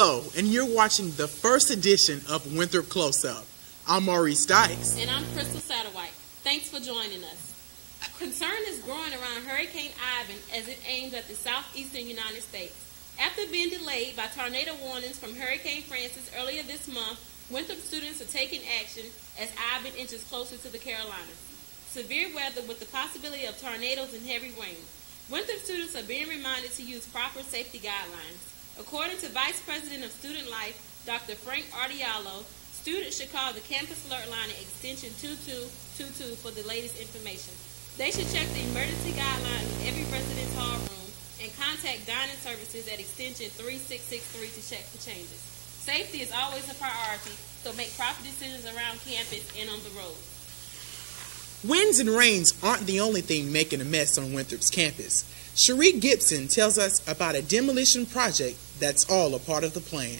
Hello, and you're watching the first edition of Winthrop Close Up. I'm Maurice Dykes. And I'm Crystal Satterwhite. Thanks for joining us. Concern is growing around Hurricane Ivan as it aims at the southeastern United States. After being delayed by tornado warnings from Hurricane Francis earlier this month, Winthrop students are taking action as Ivan inches closer to the Carolinas. Severe weather with the possibility of tornadoes and heavy rain. Winthrop students are being reminded to use proper safety guidelines. According to Vice President of Student Life, Dr. Frank Ardialo, students should call the campus alert line at extension 2222 for the latest information. They should check the emergency guidelines in every residence hall room and contact dining services at extension 3663 to check for changes. Safety is always a priority, so make proper decisions around campus and on the road. Winds and rains aren't the only thing making a mess on Winthrop's campus. Cherie Gibson tells us about a demolition project that's all a part of the plan.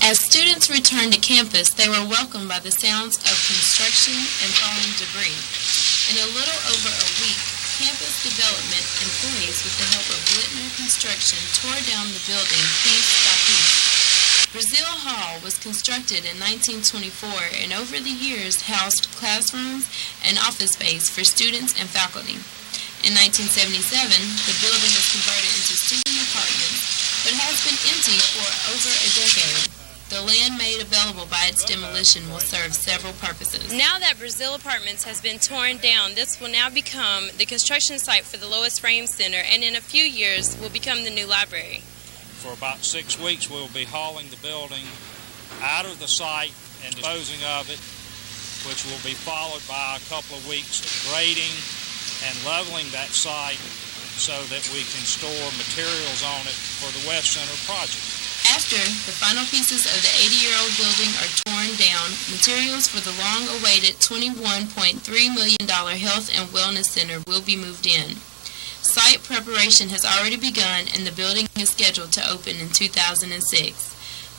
As students returned to campus, they were welcomed by the sounds of construction and falling debris. In a little over a week, campus development employees, with the help of Littner Construction, tore down the building piece by piece. Brazil Hall was constructed in 1924 and over the years housed classrooms and office space for students and faculty. In 1977, the building was converted into student apartments, but has been empty for over a decade. The land made available by its demolition will serve several purposes. Now that Brazil Apartments has been torn down, this will now become the construction site for the Lois Frames Center, and in a few years will become the new library. For about 6 weeks, we'll be hauling the building out of the site and disposing of it, which will be followed by a couple of weeks of grading and leveling that site so that we can store materials on it for the West Center project. After the final pieces of the 80-year-old building are torn down, materials for the long-awaited $21.3 million Health and Wellness Center will be moved in. Site preparation has already begun, and the building is scheduled to open in 2006.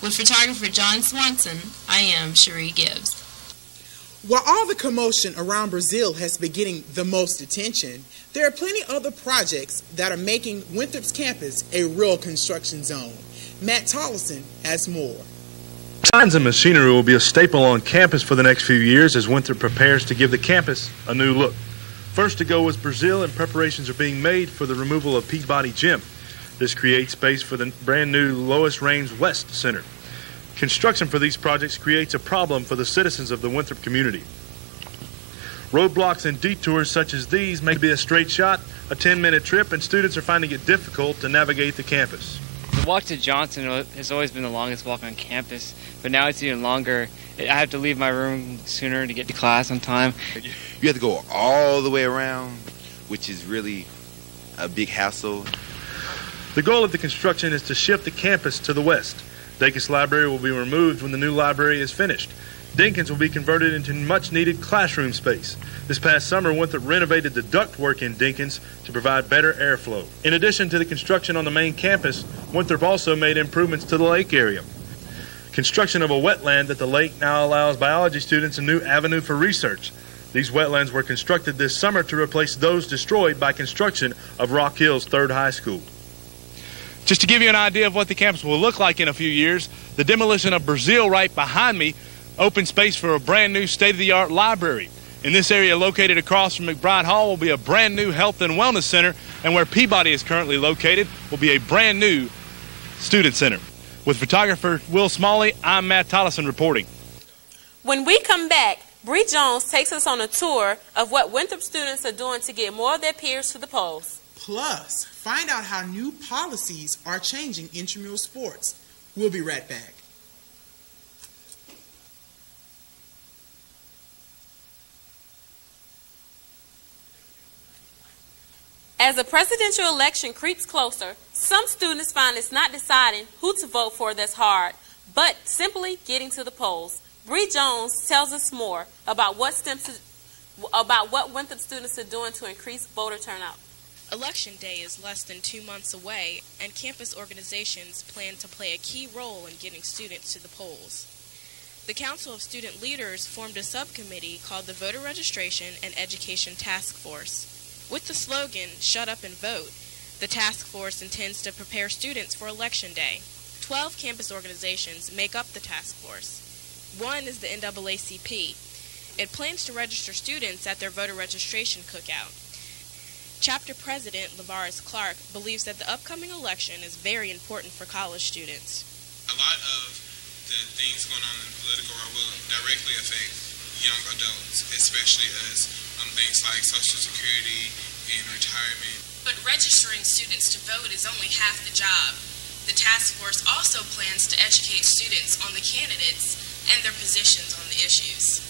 With photographer John Swanson, I am Cherie Gibbs. While all the commotion around Brazil has been getting the most attention, there are plenty other projects that are making Winthrop's campus a real construction zone. Matt Tollison has more. Signs and machinery will be a staple on campus for the next few years as Winthrop prepares to give the campus a new look. First to go was Brazil, and preparations are being made for the removal of Peabody Gym. This creates space for the brand new Lois Raines West Center. Construction for these projects creates a problem for the citizens of the Winthrop community. Roadblocks and detours such as these may be a straight shot, a 10-minute trip, and students are finding it difficult to navigate the campus. The walk to Johnson has always been the longest walk on campus, but now it's even longer. I have to leave my room sooner to get to class on time. You have to go all the way around, which is really a big hassle. The goal of the construction is to shift the campus to the west. Dacus Library will be removed when the new library is finished. Dinkins will be converted into much-needed classroom space. This past summer, Winthrop renovated the ductwork in Dinkins to provide better airflow. In addition to the construction on the main campus, Winthrop also made improvements to the lake area. Construction of a wetland at the lake now allows biology students a new avenue for research. These wetlands were constructed this summer to replace those destroyed by construction of Rock Hill's Third High School. Just to give you an idea of what the campus will look like in a few years, the demolition of Brazil right behind me opened space for a brand new state-of-the-art library. In this area located across from McBride Hall will be a brand new health and wellness center, and where Peabody is currently located will be a brand new student center. With photographer Will Smalley, I'm Matt Tollison reporting. When we come back, Bree Jones takes us on a tour of what Winthrop students are doing to get more of their peers to the polls. Plus, find out how new policies are changing intramural sports. We'll be right back. As the presidential election creeps closer, some students find it's not deciding who to vote for that's hard, but simply getting to the polls. Bree Jones tells us more about what Winthrop students are doing to increase voter turnout. Election Day is less than 2 months away, and campus organizations plan to play a key role in getting students to the polls. The Council of Student Leaders formed a subcommittee called the Voter Registration and Education Task Force. With the slogan, "Shut Up and Vote," the task force intends to prepare students for Election Day. 12 campus organizations make up the task force. One is the NAACP. It plans to register students at their voter registration cookout. Chapter President Lavaris Clark believes that the upcoming election is very important for college students. A lot of the things going on in the political world will directly affect young adults, especially as things like Social Security and retirement. But registering students to vote is only half the job. The task force also plans to educate students on the candidates and their positions on the issues.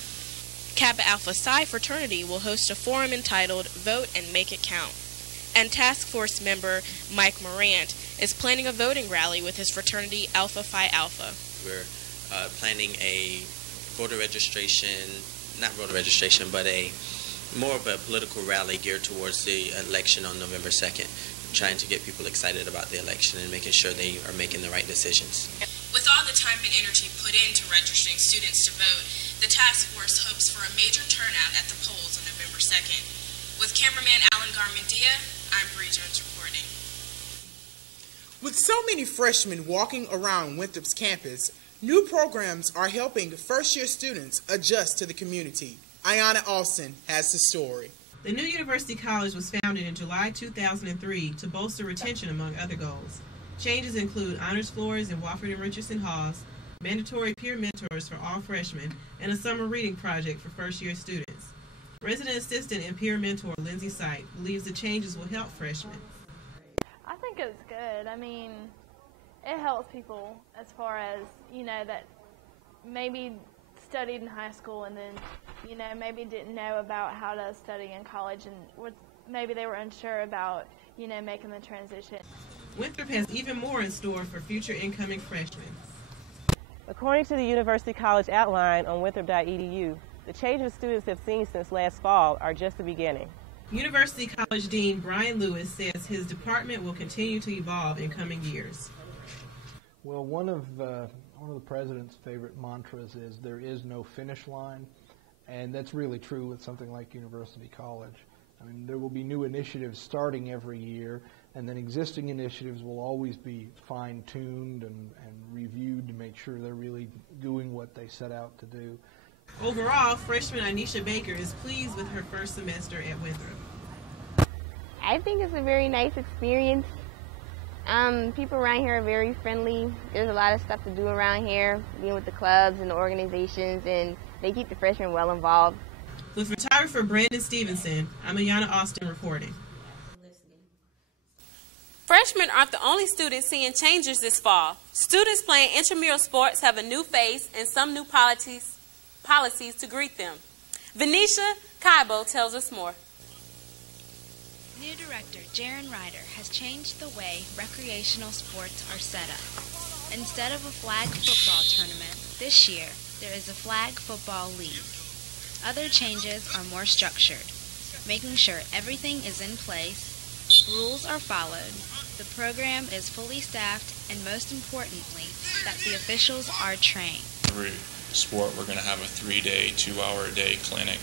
Kappa Alpha Psi fraternity will host a forum entitled Vote and Make It Count. And task force member Mike Morant is planning a voting rally with his fraternity Alpha Phi Alpha. We're planning a voter registration, not voter registration, but more of a political rally geared towards the election on November 2nd, trying to get people excited about the election and making sure they are making the right decisions. With all the time and energy put into registering students to vote, the task force hopes for a major turnout at the polls on November 2nd. With cameraman Alan Garmendia, I'm Bree Jones reporting. With so many freshmen walking around Winthrop's campus, new programs are helping first-year students adjust to the community. Ayanna Alston has the story. The new University College was founded in July 2003 to bolster retention among other goals. Changes include honors floors in Wofford and Richardson halls, mandatory peer mentors for all freshmen, and a summer reading project for first-year students. Resident assistant and peer mentor Lindsay Sight believes the changes will help freshmen. I think it's good. I mean, it helps people as far as, that maybe studied in high school and then, maybe didn't know about how to study in college and maybe they were unsure about, making the transition. Winthrop has even more in store for future incoming freshmen. According to the University College outline on winthrop.edu, the changes students have seen since last fall are just the beginning. University College Dean Brian Lewis says his department will continue to evolve in coming years. Well, one of the president's favorite mantras is there is no finish line, and that's really true with something like University College. I mean, there will be new initiatives starting every year, and then existing initiatives will always be fine-tuned and reviewed to make sure they're really doing what they set out to do. Overall, freshman Anisha Baker is pleased with her first semester at Winthrop. I think it's a very nice experience. People around here are very friendly. There's a lot of stuff to do around here, being with the clubs and the organizations, and they keep the freshmen well involved. With photographer Brandon Stevenson, I'm Ayanna Austin reporting. Freshmen aren't the only students seeing changes this fall. Students playing intramural sports have a new face and some new policies to greet them. Venetia Kaibo tells us more. New director Jaron Ryder has changed the way recreational sports are set up. Instead of a flag football tournament, this year there is a flag football league. Other changes are more structured, making sure everything is in place, rules are followed, the program is fully staffed, and most importantly, that the officials are trained. Every sport we're going to have a 3-day, 2-hour-a-day clinic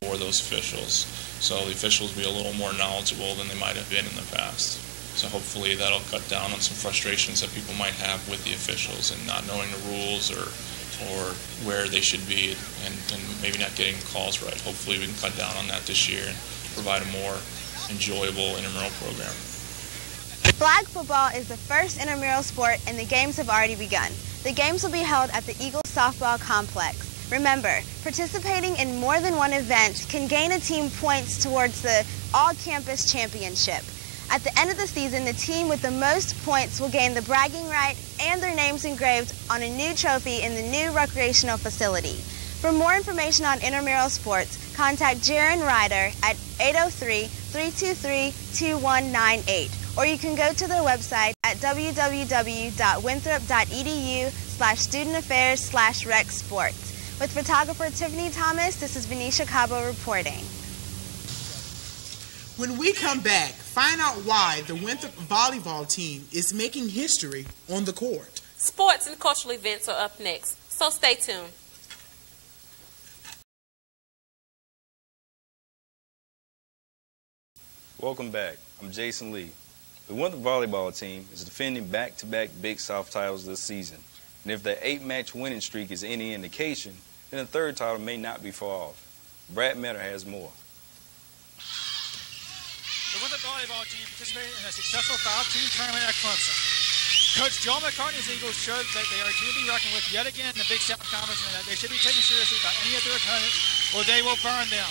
for those officials. So the officials will be a little more knowledgeable than they might have been in the past. So hopefully that'll cut down on some frustrations that people might have with the officials and not knowing the rules or where they should be and maybe not getting calls right. Hopefully we can cut down on that this year and provide a more enjoyable intramural program. Flag football is the first intramural sport and the games have already begun. The games will be held at the Eagles Softball Complex. Remember, participating in more than one event can gain a team points towards the all-campus championship. At the end of the season, the team with the most points will gain the bragging right and their names engraved on a new trophy in the new recreational facility. For more information on intramural sports, contact Jaron Ryder at 803-323-2198, or you can go to their website at www.winthrop.edu/studentaffairs/rec sports. With photographer Tiffany Thomas, this is Venetia Cabo reporting. When we come back, find out why the Winthrop volleyball team is making history on the court. Sports and cultural events are up next, so stay tuned. Welcome back. I'm Jason Lee. The Winthrop volleyball team is defending back-to-back Big South titles this season, and if their 8-match winning streak is any indication, then the third title may not be far off. Brad Metter has more. The Winthrop volleyball team participated in a successful 5-team tournament at Clemson. Coach Joel McCartney's Eagles showed that they are a team to be reckoned with yet again in the Big South Conference and that they should be taken seriously by any of their opponents or they will burn them.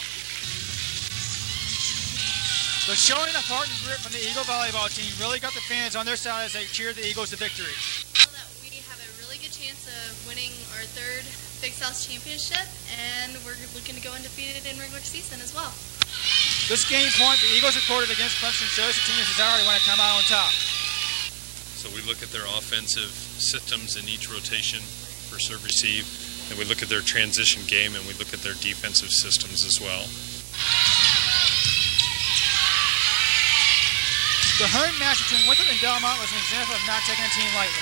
The showing of heart and grit from the Eagle volleyball team really got the fans on their side as they cheered the Eagles to victory. We have a really good chance of winning our third Big South championship, and we're looking to go undefeated in regular season as well. This game point the Eagles recorded against Clemson shows the team's desire to want to come out on top. So we look at their offensive systems in each rotation for serve receive, and we look at their transition game, and we look at their defensive systems as well. The home match between Winthrop and Belmont was an example of not taking a team lightly.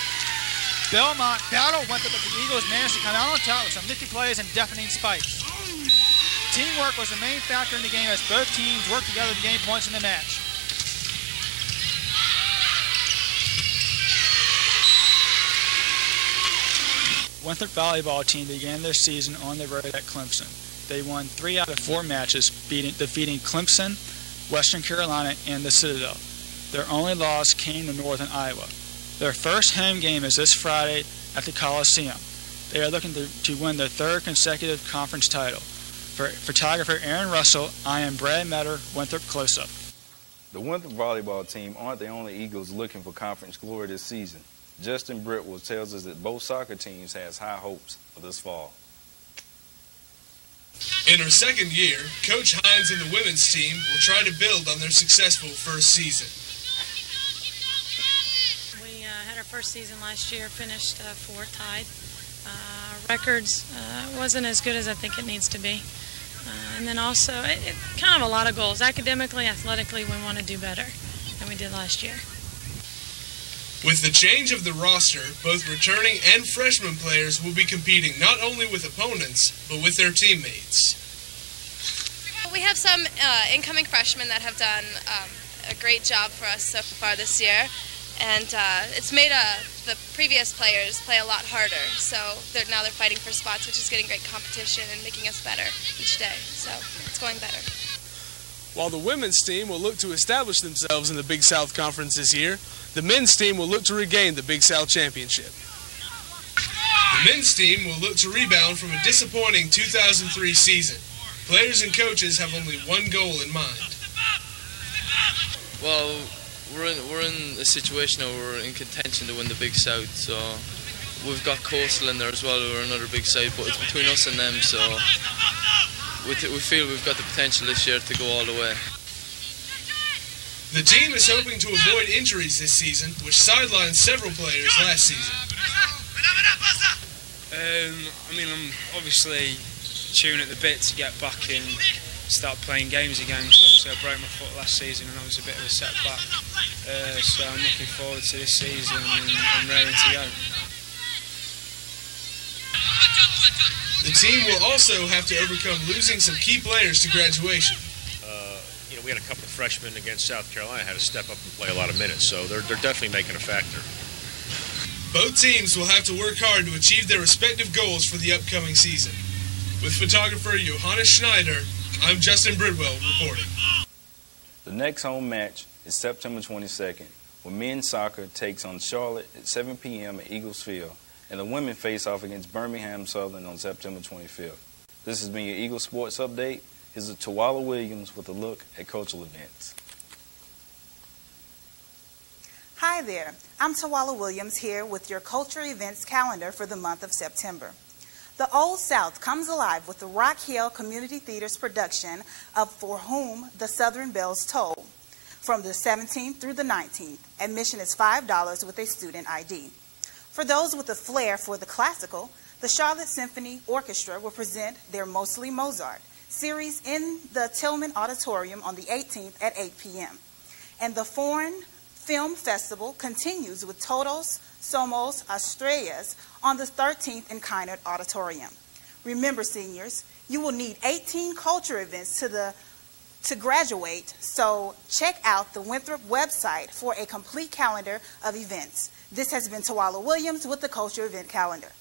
Belmont battled Winthrop, but the Eagles managed to come out on top with some nifty plays and deafening spikes. Teamwork was the main factor in the game as both teams worked together to gain points in the match. Winthrop volleyball team began their season on the road at Clemson. They won 3 out of 4 matches, defeating Clemson, Western Carolina, and the Citadel. Their only loss came to Northern Iowa. Their first home game is this Friday at the Coliseum. They are looking to win their 3rd consecutive conference title. For photographer Aaron Russell, I am Brad Metter, Winthrop Close Up. The Winthrop volleyball team aren't the only Eagles looking for conference glory this season. Justin Britwell tells us that both soccer teams has high hopes for this fall. In her second year, Coach Hines and the women's team will try to build on their successful first season. We had our first season last year, finished 4th tied. Records wasn't as good as I think it needs to be. And then also, kind of a lot of goals. Academically, athletically, we want to do better than we did last year. With the change of the roster, both returning and freshman players will be competing not only with opponents, but with their teammates. We have some incoming freshmen that have done a great job for us so far this year, and it's made the previous players play a lot harder. So now they're fighting for spots, which is getting great competition and making us better each day. So it's going better. While the women's team will look to establish themselves in the Big South Conference this year, the men's team will look to regain the Big South Championship. The men's team will look to rebound from a disappointing 2003 season. Players and coaches have only one goal in mind. Well, we're in a situation where we're in contention to win the Big South, so we've got Coastal in there as well, who are another big side, but it's between us and them, so we feel we've got the potential this year to go all the way. The team is hoping to avoid injuries this season, which sidelined several players last season. I mean, I'm obviously chewing at the bit to get back and start playing games again. Obviously, I broke my foot last season and that was a bit of a setback. So I'm looking forward to this season and I'm ready to go. The team will also have to overcome losing some key players to graduation. We had a couple of freshmen against South Carolina had to step up and play a lot of minutes, so they're definitely making a factor. Both teams will have to work hard to achieve their respective goals for the upcoming season. With photographer Johannes Schneider, I'm Justin Bridwell reporting. The next home match is September 22nd, when men's soccer takes on Charlotte at 7 p.m. at Eagles Field, and the women face off against Birmingham Southern on September 25th. This has been your Eagles Sports Update. Here's Tawala Williams with a look at cultural events. Hi there, I'm Tawala Williams here with your culture events calendar for the month of September. The Old South comes alive with the Rock Hill Community Theater's production of For Whom the Southern Bells Toll from the 17th through the 19th. Admission is $5 with a student ID. For those with a flair for the classical, the Charlotte Symphony Orchestra will present their Mostly Mozart series in the Tillman Auditorium on the 18th at 8 p.m. And the Foreign Film Festival continues with Todos Somos Estrellas on the 13th in Kynard Auditorium. Remember, seniors, you will need 18 culture events to graduate, so check out the Winthrop website for a complete calendar of events. This has been Tawala Williams with the Culture Event Calendar.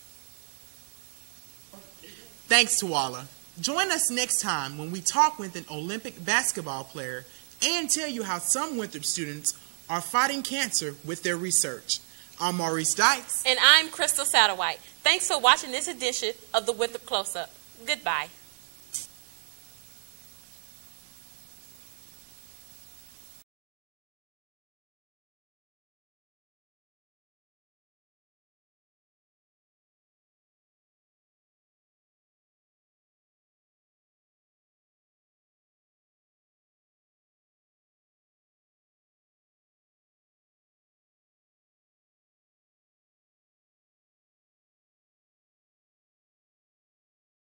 Thanks, Tawala. Join us next time when we talk with an Olympic basketball player and tell you how some Winthrop students are fighting cancer with their research. I'm Maurice Dykes. And I'm Crystal Satterwhite. Thanks for watching this edition of the Winthrop Close Up. Goodbye.